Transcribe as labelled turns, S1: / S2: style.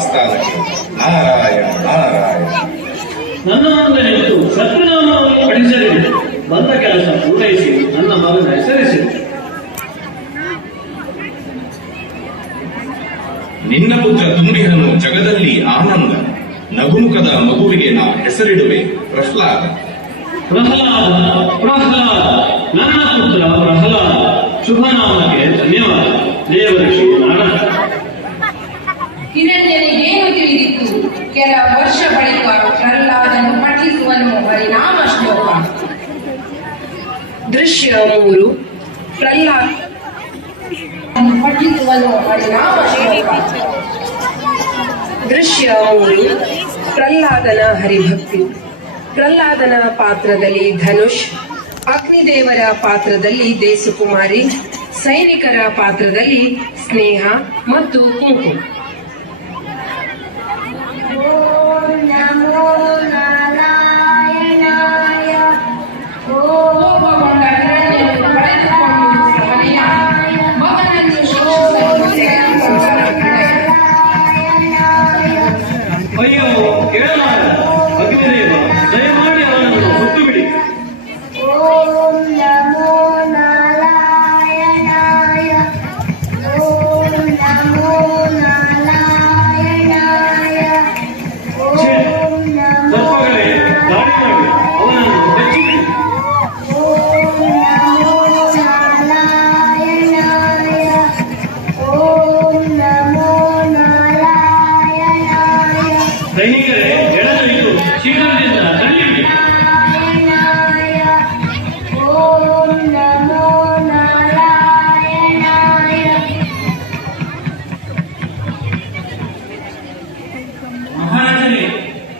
S1: ಸ್ಥಾನಕ್ಕೆ ನಾರಾಯಣ ನಾರಾಯಣ.
S2: ನನ್ನ ಮುಂದೆ ನಿಂತು ಸತ್ಯನಾಮವನ್ನು ಪಡಿಸಲಿದೆ ಬಂದ ಕೆಲಸ ಪೂರೈಸಿ ನನ್ನ ಮಗನ ಹೆಸರಿಸಿ.
S1: ನಿನ್ನ ಪುತ್ರ ತುಂಬಿಹನು ಜಗದಲ್ಲಿ ಆನಂದ. ನಗುಮುಖದ ಮಗುವಿಗೆ ನಾ ಹೆಸರಿಡುವೆ ಪ್ರಹ್ಲಾದ.
S2: ಪ್ರಹ್ಲಾದ ಪ್ರಹ್ಲಾದ ನನ್ನ ಪುತ್ರ ಪ್ರಹ್ಲಾದ ಶುಭನಾಮಕ್ಕೆ ಧನ್ಯವಾದ. ದೇವಋಷಿ ನಾರಾಯಣ.
S3: ವರ್ಷ ಬಳಿಕ ಪ್ರಹ್ಲಾದನು ಪಠಿಸುವನು ಪರಿಣಾಮ ಶ್ಲೋಕ. ದೃಶ್ಯ ಮೂರು. ಪ್ರಹ್ಲಾದ ಪಠಿಸುವನು ಪರಿಣಾಮ ಶ್ಲೋಕ. ದೃಶ್ಯ ಮೂರು. ಪ್ರಹ್ಲಾದನ ಹರಿಭಕ್ತಿ. ಪ್ರಹ್ಲಾದನ ಪಾತ್ರದಲ್ಲಿ ಧನುಷ್, ಅಗ್ನಿದೇವರ ಪಾತ್ರದಲ್ಲಿ ದೇಸುಕುಮಾರಿ ಸೈನಿಕರ ಪಾತ್ರದಲ್ಲಿ ಸ್ನೇಹ ಮತ್ತು ಕುಂಕುಮ.
S2: ಸೈನಿಕರೇ ಎಳೆದೊಯ್ದು ಶೀಘ್ರದಿಂದ ತಳ್ಳಿಬಿಡಿ